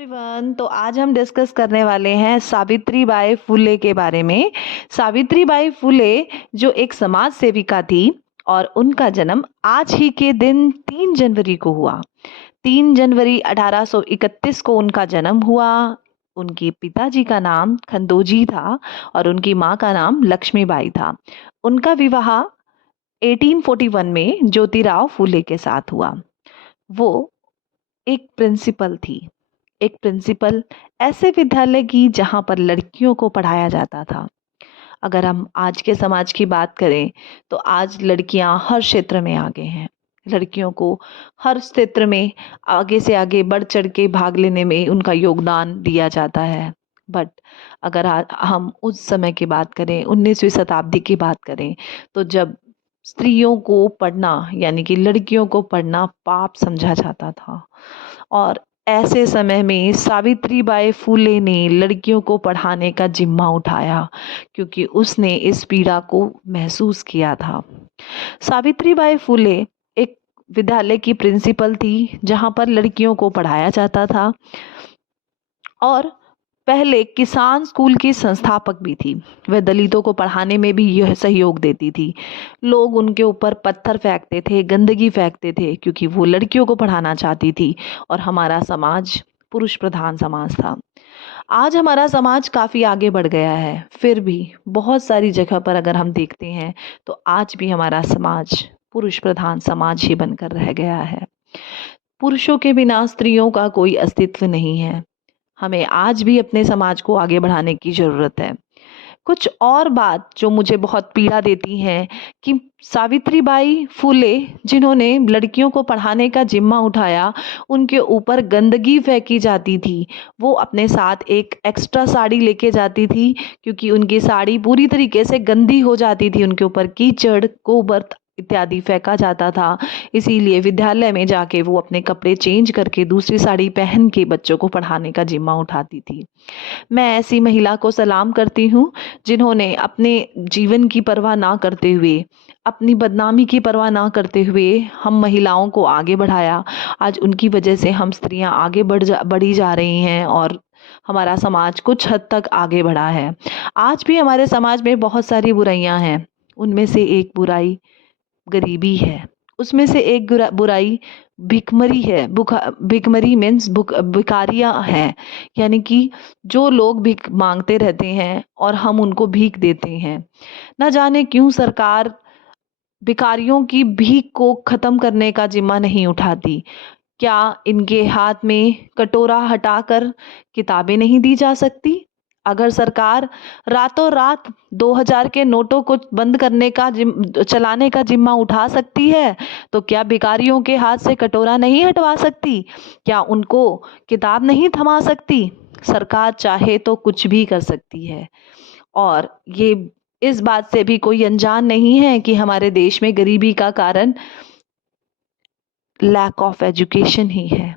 Everyone, तो आज हम डिस्कस करने वाले हैं सावित्री बाई फुले के बारे में। सावित्री बाई फुले जो एक समाज सेविका थी और उनका जन्म आज ही के दिन 3 जनवरी को हुआ। 3 जनवरी 1831 को उनका जन्म हुआ। उनके पिताजी का नाम खंडोजी था और उनकी माँ का नाम लक्ष्मीबाई था। उनका विवाह 1841 में ज्योतिराव फुले के साथ हुआ। वो एक प्रिंसिपल थी। एक प्रिंसिपल ऐसे विद्यालय की जहाँ पर लड़कियों को पढ़ाया जाता था। अगर हम आज के समाज की बात करें तो आज लड़कियां हर क्षेत्र में आगे हैं। लड़कियों को हर क्षेत्र में आगे से आगे बढ़ चढ़ के भाग लेने में उनका योगदान दिया जाता है। बट अगर हम उस समय की बात करें, 19वीं शताब्दी की बात करें, तो जब स्त्रियों को पढ़ना यानी कि लड़कियों को पढ़ना पाप समझा जाता था और ऐसे समय में सावित्री बाई फुले ने लड़कियों को पढ़ाने का जिम्मा उठाया क्योंकि उसने इस पीड़ा को महसूस किया था। सावित्री बाई फुले एक विद्यालय की प्रिंसिपल थी जहां पर लड़कियों को पढ़ाया जाता था और पहले किसान स्कूल की संस्थापक भी थी। वह दलितों को पढ़ाने में भी यह सहयोग देती थी। लोग उनके ऊपर पत्थर फेंकते थे, गंदगी फेंकते थे क्योंकि वो लड़कियों को पढ़ाना चाहती थी और हमारा समाज पुरुष प्रधान समाज था। आज हमारा समाज काफ़ी आगे बढ़ गया है, फिर भी बहुत सारी जगह पर अगर हम देखते हैं तो आज भी हमारा समाज पुरुष प्रधान समाज ही बनकर रह गया है। पुरुषों के बिना स्त्रियों का कोई अस्तित्व नहीं है। हमें आज भी अपने समाज को आगे बढ़ाने की ज़रूरत है। कुछ और बात जो मुझे बहुत पीड़ा देती है कि सावित्री बाई फुले जिन्होंने लड़कियों को पढ़ाने का जिम्मा उठाया, उनके ऊपर गंदगी फेंकी जाती थी। वो अपने साथ एक एक्स्ट्रा साड़ी लेके जाती थी क्योंकि उनकी साड़ी पूरी तरीके से गंदी हो जाती थी। उनके ऊपर कीचड़, गोबर इत्यादि फेंका जाता था। इसीलिए विद्यालय में जाके वो अपने कपड़े चेंज करके दूसरी साड़ी पहन के बच्चों को पढ़ाने का जिम्मा उठाती थी। मैं ऐसी महिला को सलाम करती हूँ जिन्होंने अपने जीवन की परवाह ना करते हुए, अपनी बदनामी की परवाह ना करते हुए हम महिलाओं को आगे बढ़ाया। आज उनकी वजह से हम स्त्रियां आगे बढ़ी जा रही हैं और हमारा समाज कुछ हद तक आगे बढ़ा है। आज भी हमारे समाज में बहुत सारी बुराइयां हैं। उनमें से एक बुराई गरीबी है। उसमें से एक बुराई भिखमरी है। भिखमरी मीन्स भिखारियां हैं, यानी कि जो लोग भीख मांगते रहते हैं और हम उनको भीख देते हैं। न जाने क्यों सरकार भिखारियों की भीख को खत्म करने का जिम्मा नहीं उठाती। क्या इनके हाथ में कटोरा हटाकर किताबें नहीं दी जा सकती? अगर सरकार रातों रात 2000 के नोटों को बंद करने का चलाने का जिम्मा उठा सकती है, तो क्या भिखारियों के हाथ से कटोरा नहीं हटवा सकती? क्या उनको किताब नहीं थमा सकती? सरकार चाहे तो कुछ भी कर सकती है। और ये इस बात से भी कोई अनजान नहीं है कि हमारे देश में गरीबी का कारण लैक ऑफ एजुकेशन ही है।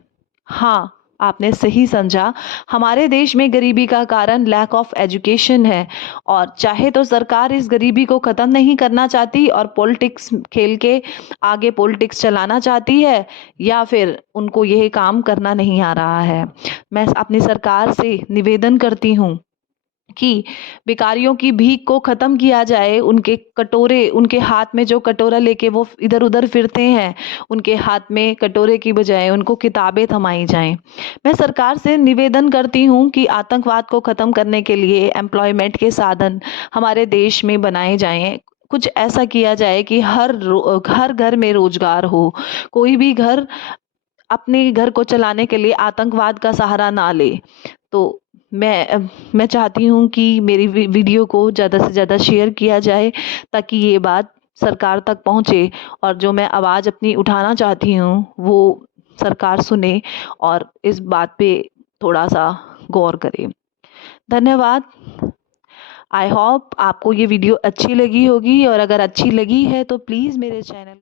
हाँ, आपने सही समझा, हमारे देश में गरीबी का कारण लैक ऑफ एजुकेशन है। और चाहे तो सरकार इस गरीबी को ख़त्म नहीं करना चाहती और पॉलिटिक्स खेल के आगे पॉलिटिक्स चलाना चाहती है, या फिर उनको यह काम करना नहीं आ रहा है। मैं अपनी सरकार से निवेदन करती हूँ कि भिखारियों की भीख को खत्म किया जाए। उनके कटोरे, उनके हाथ में जो कटोरा लेके वो इधर उधर फिरते हैं, उनके हाथ में कटोरे की बजाय उनको किताबें थमाई जाएं। मैं सरकार से निवेदन करती हूँ कि आतंकवाद को खत्म करने के लिए एम्प्लॉयमेंट के साधन हमारे देश में बनाए जाएं। कुछ ऐसा किया जाए कि हर घर में रोजगार हो। कोई भी घर अपने घर को चलाने के लिए आतंकवाद का सहारा ना ले। तो मैं चाहती हूँ कि मेरी वीडियो को ज़्यादा से ज़्यादा शेयर किया जाए ताकि ये बात सरकार तक पहुँचे और जो मैं आवाज़ अपनी उठाना चाहती हूँ वो सरकार सुने और इस बात पे थोड़ा सा गौर करे। धन्यवाद। आई होप आपको ये वीडियो अच्छी लगी होगी और अगर अच्छी लगी है तो प्लीज़ मेरे चैनल